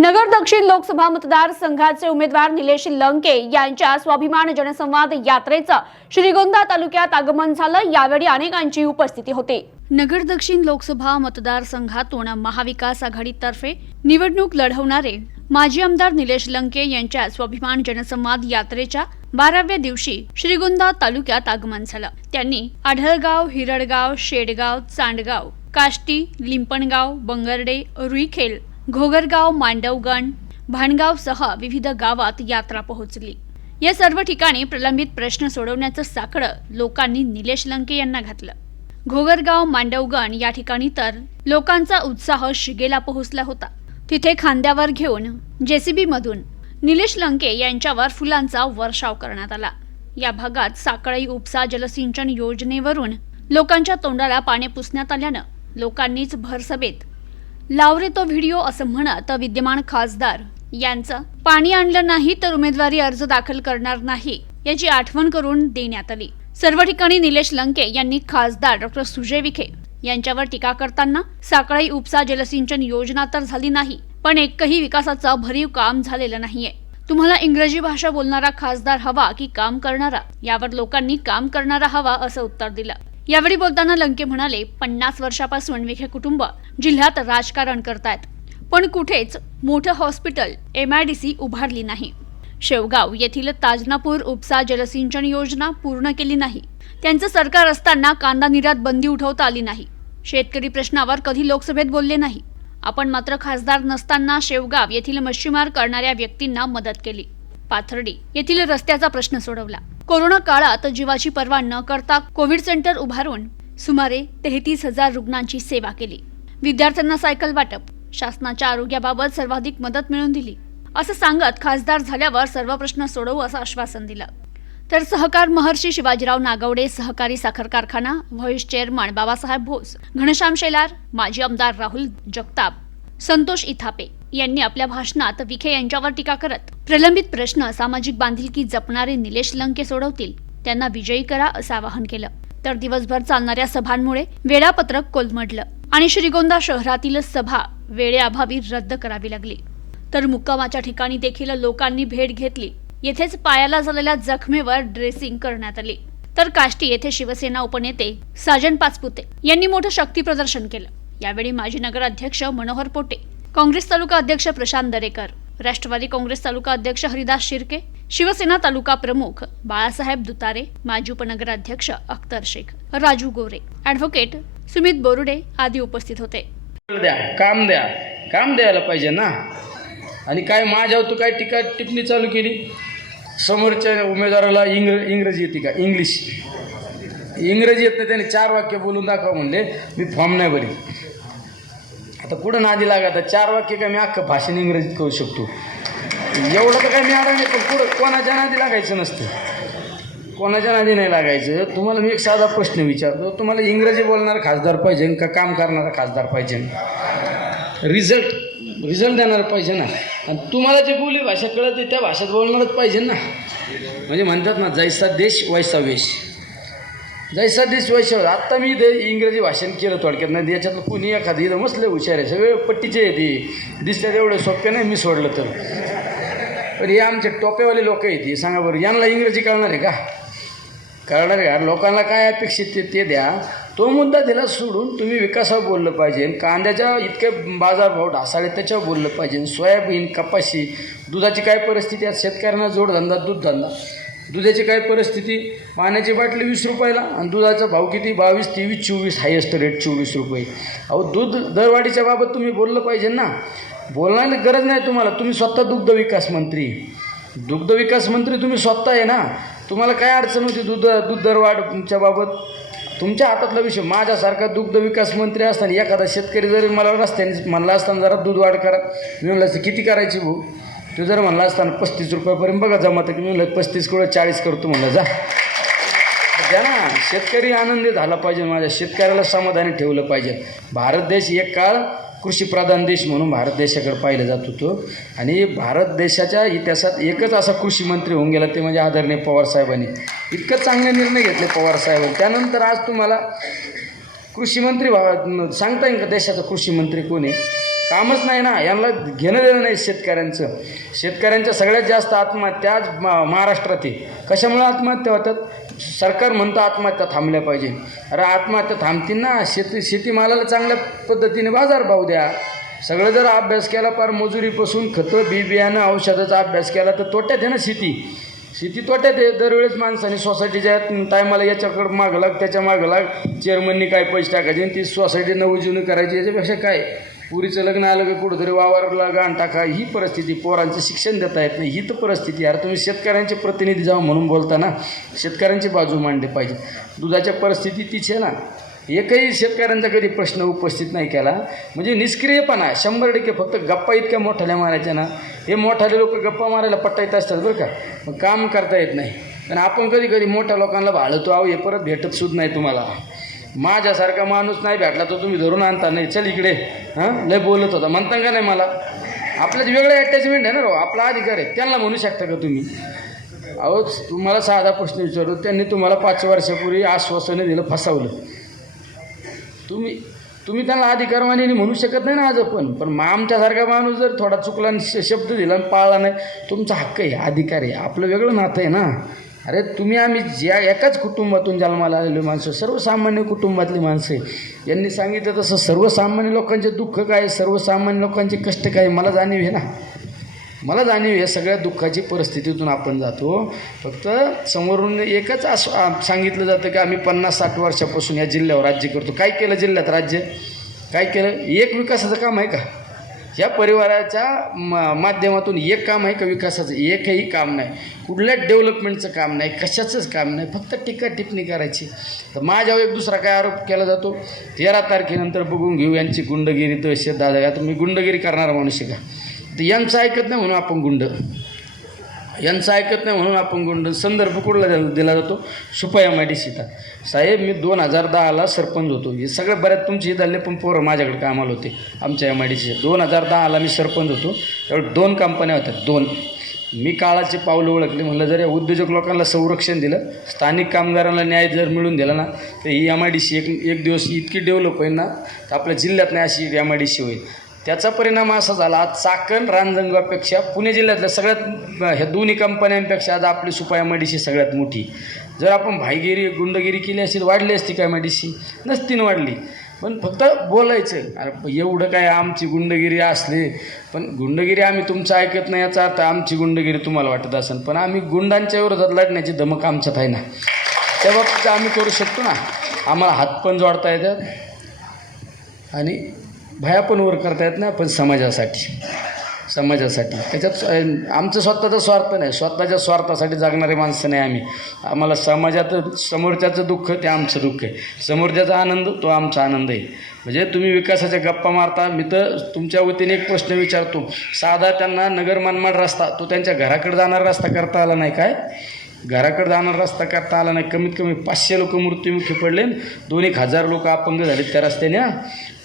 नगर दक्षिण लोकसभा मतदारसंघाचे उमेदवार निलेश लंके यांच्या स्वाभिमान जनसंवाद यात्रेचं श्रीगोंदा तालुक्यात आगमन झालं. यावेळी अनेकांची उपस्थिती होती. नगर दक्षिण लोकसभा मतदारसंघातून महाविकास आघाडीतर्फे निवडणूक लढवणारे माजी आमदार निलेश लंके यांच्या स्वाभिमान जनसंवाद यात्रेच्या बाराव्या दिवशी श्रीगोंदा तालुक्यात आगमन झालं. त्यांनी आढळगाव हिरडगाव शेडगाव चांडगाव काष्टी लिंपणगाव बंगर्डे रुईखेल घोगरगाव मांडवगण भाणगावसह विविध गावात यात्रा पोहोचली. या सर्व ठिकाणी प्रलंबित प्रश्न सोडवण्याचं साकडं लोकांनी निलेश लंके यांना घातलं. घोगरगाव मांडवगण या ठिकाणी तर लोकांचा उत्साह शिगेला पोहोचला होता. तिथे खांद्यावर घेऊन जेसीबी मधून निलेश लंके यांच्यावर फुलांचा वर्षाव करण्यात आला. या भागात साकळई उपसा जलसिंचन योजनेवरून लोकांच्या तोंडाला पाणी पुसण्यात आल्यानं लोकांनीच भरसभेत लावरे तो व्हिडिओ असं म्हणत विद्यमान खासदार यांचं पाणी आणलं नाही तर उमेदवारी अर्ज दाखल करणार नाही याची आठवण करून देण्यात आली. सर्व ठिकाणी निलेश लंके यांनी खासदार डॉक्टर सुजय विखे यांच्यावर टीका करताना साकळाई उपसा जलसिंचन योजना तर झाली नाही पण एकही विकासाचं भरीव काम झालेलं नाहीये. तुम्हाला इंग्रजी भाषा बोलणारा खासदार हवा की काम करणारा यावर लोकांनी काम करणारा हवा असं उत्तर दिलं. यावेळी बोलताना लंके म्हणाले पन्नास वर्षापासून विखे कुटुंब जिल्ह्यात राजकारण करतायत पण कुठेच मोठं हॉस्पिटल एमआयडीसी उभारली नाही. शेवगाव येथील ताजनापूर उपसा जलसिंचन योजना पूर्ण केली नाही. त्यांचं सरकार असताना कांदा निर्यात बंदी उठवता आली नाही. शेतकरी प्रश्नावर कधी लोकसभेत बोलले नाही. आपण मात्र खासदार नसताना शेवगाव येथील मच्छीमार करणाऱ्या व्यक्तींना मदत केली. पाथर्डी येथील रस्त्याचा प्रश्न सोडवला. कोरोना काळात जीवाची पर्वा न करता कोविड सेंटर उभारून सुमारे तेहतीस हजार रुग्णांची सेवा केली. विद्यार्थ्यांना सायकल वाटप शासनाच्या आरोग्याबाबत सर्वाधिक मदत मिळवून दिली. असं सांगत खासदार झाल्यावर सर्व प्रश्न सोडवू असं आश्वासन दिलं. तर सहकार महर्षी शिवाजीराव नागवडे सहकारी साखर कारखाना व्हाईस चेअरमन बाबासाहेब भोस घनश्याम शेलार माजी आमदार राहुल जगताप संतोष इथापे यांनी आपल्या भाषणात विखे यांच्यावर टीका करत प्रलंबित प्रश्न सामाजिक बांधिलकी जपणारे निलेश लंके सोडवतील. त्यांना विजयी करा असं आवाहन केलं. तर दिवसभर चालणाऱ्या सभांमुळे वेळापत्रक कोलमडलं आणि श्रीगोंदा शहरातील सभा वेळेअभावी रद्द करावी लागली. तर मुक्कामाच्या ठिकाणी देखील लोकांनी भेट घेतली. येथेच पायाला झालेल्या जखमेवर ड्रेसिंग करण्यात आले. तर काष्टी येथे शिवसेना उपनेते साजन पाचपुते यांनी मोठं शक्ती प्रदर्शन केलं. यावेळी माजी नगराध्यक्ष मनोहर पोटे काँग्रेस तालुका अध्यक्ष प्रशांत दरेकर राष्ट्रवादी काँग्रेस तालुका अध्यक्ष हरिदास शिर्के शिवसेना तालुका प्रमुख बाळासाहेब दुतारे माजी उपनगराध्यक्ष अख्तर शेख राजू गोरे ॲडव्होकेट सुमित बोरुडे आदी उपस्थित होते. द्या काम द्या काम द्यायला पाहिजे ना. आणि काय माझ्यावर तू काय टीका टिप्पणी चालू केली? समोरच्या उमेदवाराला इंग्र इंग्रजी येते का? इंग्लिश. इंग्रजी येत नाही त्याने चार वाक्य बोलून दाखवा म्हणले मी फॉर्म नाही भरी आता कुठं नादी लागा चार वाक्य काय मी अख्खं भाषण इंग्रजीत करू शकतो. एवढं तर काय मी आला नाही पण कुठं कोणाच्या नादी लागायचं नसतं. कोणाच्या नादी नाही लागायचं. तुम्हाला मी एक साधा प्रश्न विचारतो. तुम्हाला इंग्रजी बोलणारा खासदार पाहिजे का काम करणारा खासदार पाहिजे? रिझल्ट रिझल्ट देणार पाहिजे ना. आणि तुम्हाला जे बोली भाषा कळते त्या भाषेत बोलणारच पाहिजे ना. म्हणजे म्हणतात ना जैसा देश वैसा वेश. जैसा दिस वैसा आत्ता मी इथे इंग्रजी भाषण केलं थोडक्यात नाही याच्यातलं कुणी एखादं इथं मसले हुशार आहे सगळे पट्टीचे आहे ते दिसल्यात एवढं सोपे नाही मी सोडलं तर. पण हे आमचे टोपेवाले लोक आहेत हे सांगा बरं यांना इंग्रजी कळणार आहे का? कळणार का? लोकांना काय अपेक्षित ते ते द्या. तो मुद्दा त्याला सोडून तुम्ही विकासावर बोललं पाहिजे कांद्याच्या इतके बाजारभाव ढासाळे त्याच्यावर बोललं पाहिजे. सोयाबीन कपाशी दुधाची काय परिस्थिती आहे? शेतकऱ्यांना जोडधंदा दूधधंदा. दुधाची काय परिस्थिती? पाण्याची बाटली वीस रुपयाला आणि दुधाचा भाव किती? बावीस तेवीस चोवीस हायेस्ट रेट चोवीस रुपये. अहो दूध दरवाढीच्या बाबत तुम्ही बोललं पाहिजे ना. बोलण्याची गरज नाही तुम्हाला. तुम्ही स्वतः दुग्ध विकास मंत्री. दुग्ध विकास मंत्री तुम्ही स्वतः आहे ना. तुम्हाला काय अडचण होती दूध दूध दरवाढच्या बाबत? तुमच्या हातातला विषय. माझ्यासारखा दुग्ध विकास मंत्री असताना एखादा शेतकरी जरी मला रस्त्याने म्हणला असताना जरा दूध वाढ करा. मी म्हणलं असतं किती करायची भाऊ तू जर म्हणला असताना पस्तीस रुपयापर्यंत बघा जमा तर मी म्हणलं पस्तीस किलो चाळीस करतो म्हणलं जा. द्या ना. शेतकरी आनंदी झाला पाहिजे माझ्या शेतकऱ्याला समाधानी ठेवलं पाहिजे. भारत देश एक काळ कृषीप्रधान देश म्हणून भारत देशाकडे पाहिलं जात होतो. आणि भारत देशाच्या इतिहासात एकच असा कृषी मंत्री होऊन गेला ते म्हणजे आदरणीय पवारसाहेबांनी इतकं चांगले निर्णय घेतले पवारसाहेबांनी त्यानंतर आज तुम्हाला कृषीमंत्री व्हा सांगता येईल का? देशाचा कृषी मंत्री कोण आहे? कामच नाही ना. यांना घेणं देणं नाही शेतकऱ्यांचं. शेतकऱ्यांच्या सगळ्यात जास्त आत्महत्याच मा- महाराष्ट्रात आहे. कशामुळे आत्महत्या होतात? सरकार म्हणतं आत्महत्या थांबल्या पाहिजे. अरे आत्महत्या थांबतील ना. शेती शेतीमालाला चांगल्या पद्धतीने बाजारभाव द्या. सगळं जर अभ्यास केला पार मजुरीपासून खतं बी बियाणं औषधाचा अभ्यास केला तर तोट्यात आहे ना शेती. शेती तोट्यात आहे. दरवेळेस माणसाने सोसायटीच्या टायमाला याच्याकडं मागं लाग त्याच्या मागं लाग. चेअरमननी काय पैसे टाकायचे आणि ती सोसायटी नवजीवनी करायची याच्यापेक्षा काय? पुरीचं लग्न आलं की कुठंतरी वावरला गाण टाका ही परिस्थिती पोरांचं शिक्षण देता येत नाही ही तर परिस्थिती यार तुम्ही शेतकऱ्यांचे प्रतिनिधी जावा म्हणून बोलता ना. शेतकऱ्यांची बाजू मांडली पाहिजे. दुधाच्या परिस्थिती तीच आहे ना. एकही शेतकऱ्यांचा कधी प्रश्न उपस्थित नाही केला. म्हणजे निष्क्रियपणा शंभर टक्के फक्त गप्पा इतक्या मोठ्याल्या मारायच्या ना. हे मोठाले लोक गप्पा मारायला पट्टा येत असतात बरं का. मग काम करता येत नाही. आणि आपण कधी कधी मोठ्या लोकांना भाळतो आहो हे परत भेटत सुद्धा नाही तुम्हाला. माझ्यासारखा माणूस नाही भेटला तर तुम्ही धरून आणता. नाही चल इकडे. हां? लय बोलत होता. म्हणता का नाही मला? आपल्यात वेगळं अटॅचमेंट आहे ना राव आपला अधिकार आहे. त्यांना म्हणू शकता का तुम्ही? अहो तुम्हाला साधा प्रश्न विचारू. त्यांनी तुम्हाला पाच वर्षापूर्वी आश्वासनं दिलं फसवलं. तुम्ही तुम्ही त्यांना अधिकारवाणी म्हणू शकत नाही ना आज पण पण मग आमच्यासारखा माणूस जर थोडा चुकला आणि श- शब्द दिला आणि पाळला नाही तुमचा हक्क आहे अधिकार आहे. आपलं वेगळं नातं आहे ना. अरे तुम्ही आम्ही ज्या एकाच कुटुंबातून जन्माला आलेलो माणसं सर्वसामान्य कुटुंबातली माणसं आहे. यांनी सांगितलं तसं सर्वसामान्य लोकांचे दुःख काय सर्वसामान्य लोकांचे कष्ट काय मला जाणीव आहे ना. मला जाणीव आहे सगळ्या दुःखाची परिस्थितीतून आपण जातो. फक्त समोरून एकच असं सांगितलं जातं की आम्ही पन्नास साठ वर्षापासून या जिल्ह्यावर राज्य करतो. काय केलं जिल्ह्यात राज्य? काय केलं? एक विकासाचं काम आहे का? या परिवाराच्या मा माध्यमातून एक काम आहे का विकासाचं? एकही काम नाही. कुठल्याच डेव्हलपमेंटचं काम नाही कशाचंच काम नाही फक्त टीका टिप्पणी करायची. तर माझ्यावर एक दुसरा काय आरोप केला जातो? तेरा तारखेनंतर बघून घेऊ यांची गुंडगिरी. तशी दादा आता मी गुंडगिरी करणारा माणूस आहे का? तर यांचं ऐकत नाही म्हणून आपण गुंड. यांचं ऐकत नाही म्हणून आपण गुंड संदर्भ कुठला दिला- दिला जातो? सुपा एम आय डी सीचा साहेब मी दोन हजार दहाला सरपंच होतो. हे सगळे बऱ्याच तुमचे झाले पण पोरं माझ्याकडे कामाला होते आमच्या एम आय डी सी दोन हजार दहाला मी सरपंच होतो. त्यावेळी दोन कंपन्या होत्या दोन. मी काळाचे पावलं ओळखले. म्हणलं जर या उद्योजक लोकांना संरक्षण दिलं स्थानिक कामगारांना न्याय जर मिळून दिला ना तर ही एम आय डी सी एक एक दिवस इतकी डेव्हलप होईल ना तर आपल्या जिल्ह्यात नाही अशी एम आय डी सी होईल. त्याचा परिणाम असा झाला आज चाकण रांजणगावपेक्षा पुणे जिल्ह्यातल्या सगळ्यात ह्या दोन्ही कंपन्यांपेक्षा आज आपली सुपाय एम सगळ्यात मोठी. जर आपण भाईगिरी गुंडगिरी केली असती तर वाढली असती काय एम नसतीन नसती न वाढली. पण फक्त बोलायचं. अरे एवढं काय आमची गुंडगिरी असली. पण गुंडगिरी आम्ही तुमचं ऐकत नाही याचा अर्थ आमची गुंडगिरी तुम्हाला वाटत असेल पण आम्ही गुंडांच्या विरोधात लढण्याची धमक आमच्यात आहे ना. त्या बाबतीत आम्ही करू शकतो ना. आम्हाला हात पण जोडता येतात. आणि भया पण वर करता येत नाही पण समाजासाठी. समाजासाठी. त्याच्यात आमचं स्वतःचा स्वार्थ नाही. स्वतःच्या स्वार्थासाठी जागणारे माणसं नाही आम्ही. आम्हाला समाजात समोरच्याचं दुःख ते आमचं दुःख आहे. समोरच्याचा आनंद तो आमचा आनंद आहे. म्हणजे तुम्ही विकासाच्या गप्पा मारता. मी तर तुमच्या वतीने एक प्रश्न विचारतो. साधा त्यांना नगर मनमाड रस्ता तो त्यांच्या घराकडे जाणारा रस्ता करता आला नाही काय? घराकडे जाणारा रस्ता करता आला नाही. कमीत कमी पाचशे लोक मृत्युमुखी पडले. दोन एक हजार लोक अपंग झाले त्या रस्त्याने.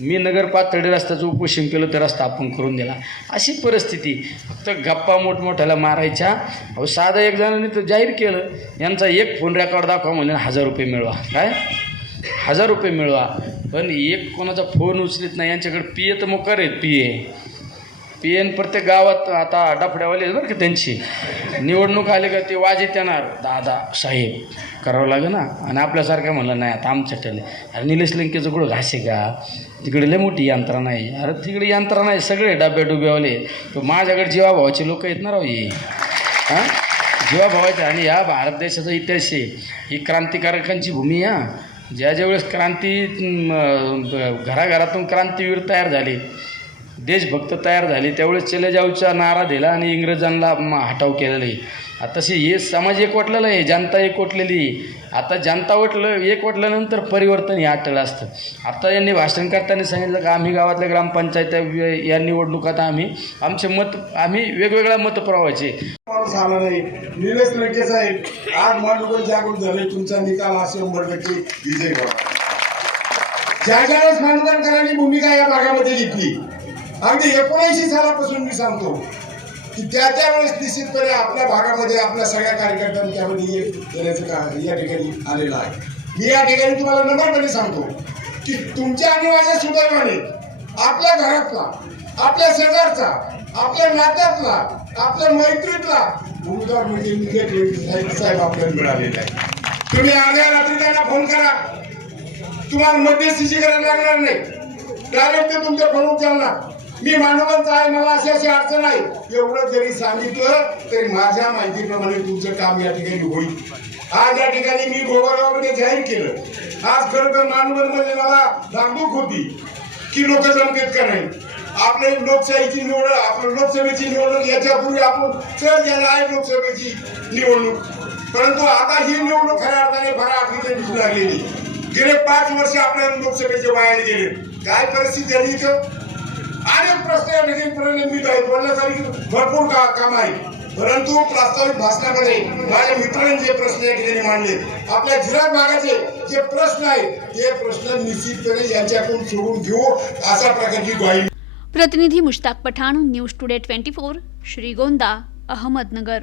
मी नगर पातळी रस्त्याचं उपोषण केलं तर रस्ता आपण करून दिला. अशी परिस्थिती. फक्त गप्पा मोठमोठ्याला मारायच्या. अहो साधं एक जणांनी तर जाहीर केलं. यांचा एक फोन रेकॉर्ड दाखवा म्हणजे हजार रुपये मिळवा. काय? हजार रुपये मिळवा. पण एक कोणाचा फोन उचलत नाही. यांच्याकडे पी ए तर मोकार आहेत पी ए पी एन प्रत्येक गावात आता डफड्यावाले आहेत बरं का त्यांची. निवडणूक आली का ते वाजेत येणार. दादा साहेब करावं लागेल ना? आणि आपल्यासारखं म्हणलं नाही आता आमच्या ठरले. अरे निलेश लिंकेचं कुठं घासे का? तिकडे लय मोठी यंत्रणा आहे. अरे तिकडे यंत्रणा आहे सगळे डब्या डुब्यावाले तर माझ्याकडे जीवाभावाचे लोक आहेत ना राव हे. हां? जीवाभावाचे आणि या भारत देशाचा इतिहास आहे. ही क्रांतिकारकांची भूमी आहे हा. ज्या ज्यावेळेस क्रांती घराघरातून क्रांतीवीर तयार झाले देशभक्त तयार झाले त्यावेळेस चलेजावचा नारा दिला आणि इंग्रजांना हटाव केलेला. आहे तसे हे समाज एकवटलेला आहे जनता एकवटलेली. आता जनता वटलं एकवटल्यानंतर परिवर्तन हे आटलं असतं. आता यांनी भाषण करताना सांगितलं की आम्ही गावातल्या ग्रामपंचायत या निवडणुकात आम्ही आमचे मत आम्ही वेगवेगळ्या मत प्रवायचे आला नाही. निलेश लंके साहेब आठ मांडून जागृत झाले. तुमचा निकाल हा शंभर टक्के विजय बघा ज्या ज्यावेळेस मांडवकरांनी भूमिका या भागामध्ये घेतली अगदी एकोणऐंशी सालापासून मी सांगतो की त्या त्यावेळेस निश्चितपणे आपल्या भागामध्ये आपल्या सगळ्या कार्यकर्त्यांनी त्यामध्ये येण्याचं का या ठिकाणी आलेलं आहे. मी या ठिकाणी तुम्हाला नम्रपणे सांगतो की तुमच्या आणि माझ्या सुदैवाने आपल्या घरातला आपल्या शेजारचा आपल्या नात्यातला आपल्या मैत्रीतला उमेदवार म्हणजे साहेब आपल्याला मिळालेले आहे तुम्ही अर्ध्या रात्री त्यांना फोन करा. तुम्हाला मध्यस्थीची गरज लागणार नाही. डायरेक्ट ते तुमच्या फोन उचलणार मी मानवांचा आहे मला अशी अशी अडचण आहे. एवढं जरी सांगितलं तरी माझ्या माहितीप्रमाणे तुमचं काम या ठिकाणी होईल. आज या ठिकाणी मी गोवागावमध्ये जाहीर केलं. आज खरं तर मानवमध्ये मला धाकधूक होती की लोक जमकेत का नाही आपले लोकशाहीची निवड आपलं लोकसभेची निवडणूक याच्यापूर्वी आपण सहज गेला आहे लोकसभेची निवडणूक. परंतु आता ही निवडणूक खऱ्या अर्थाने फार आखरीने दिसू लागलेली. गेले पाच वर्ष आपल्या लोकसभेचे वाया गेले. काय परिस्थिती झाली इथं? अनेक प्रश्न या ठिकाणी प्रलंबित आहेत बोलण्यासाठी भरपूर का काम आहे. परंतु प्रास्ताविक भाषणामध्ये माझ्या मित्रांनी जे प्रश्न या ठिकाणी मांडले आपल्या जिल्हा भागाचे जे प्रश्न आहेत ते प्रश्न निश्चितपणे यांच्याकडून सोडून घेऊ अशा प्रकारची ग्वाही. प्रतिनिधी Mushtaq Pathan news today twenty four Shrigonda Ahmednagar.